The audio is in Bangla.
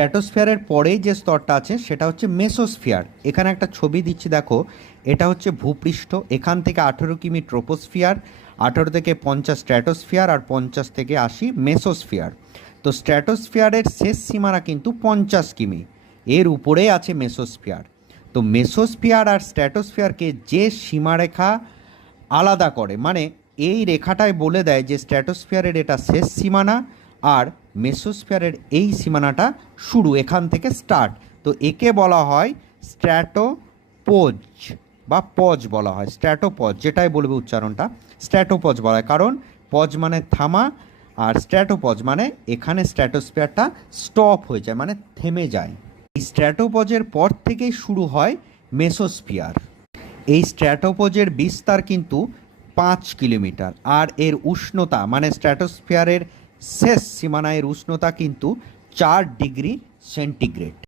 স্ট্র্যাটোস্ফিয়ারের পরেই যে স্তরটা আছে, সেটা হচ্ছে মেসোস্ফিয়ার। এখানে একটা ছবি দিচ্ছি, দেখো। এটা হচ্ছে ভূপৃষ্ঠ। এখান থেকে আঠেরো কিমি ট্রোপোস্ফিয়ার, আঠেরো থেকে পঞ্চাশ স্ট্র্যাটোস্ফিয়ার আর পঞ্চাশ থেকে আশি মেসোস্ফিয়ার। তো স্ট্র্যাটোস্ফিয়ারের শেষ সীমানা কিন্তু পঞ্চাশ কিমি। এর উপরে আছে মেসোস্ফিয়ার। তো মেসোস্ফিয়ার আর স্ট্র্যাটোস্ফিয়ারকে যে সীমারেখা আলাদা করে মানে এই রেখাটাই বলে দেয় যে স্ট্র্যাটোস্ফিয়ারের এটা শেষ সীমানা আর মেসোস্ফিয়ারের এই সীমানাটা শুরু, এখান থেকে স্টার্ট তো একে বলা হয় স্ট্র্যাটোপোজ বা পজ বলা হয় স্ট্র্যাটোপজ যেটাই বলবে উচ্চারণটা। স্ট্র্যাটোপজ বলা হয়, কারণ পজ মানে থামা আর স্ট্র্যাটোপজ মানে এখানে স্ট্র্যাটোস্ফিয়ারটা স্টপ হয়ে যায় মানে থেমে যায়। এই স্ট্র্যাটোপজের পর থেকেই শুরু হয় মেসোস্ফিয়ার এই স্ট্র্যাটোপজের বিস্তার কিন্তু পাঁচ কিলোমিটার, আর এর উষ্ণতা মানে স্ট্র্যাটোস্ফিয়ারের শেষ সীমানায়ের উষ্ণতা কিন্তু চার ডিগ্রি সেন্টিগ্রেড।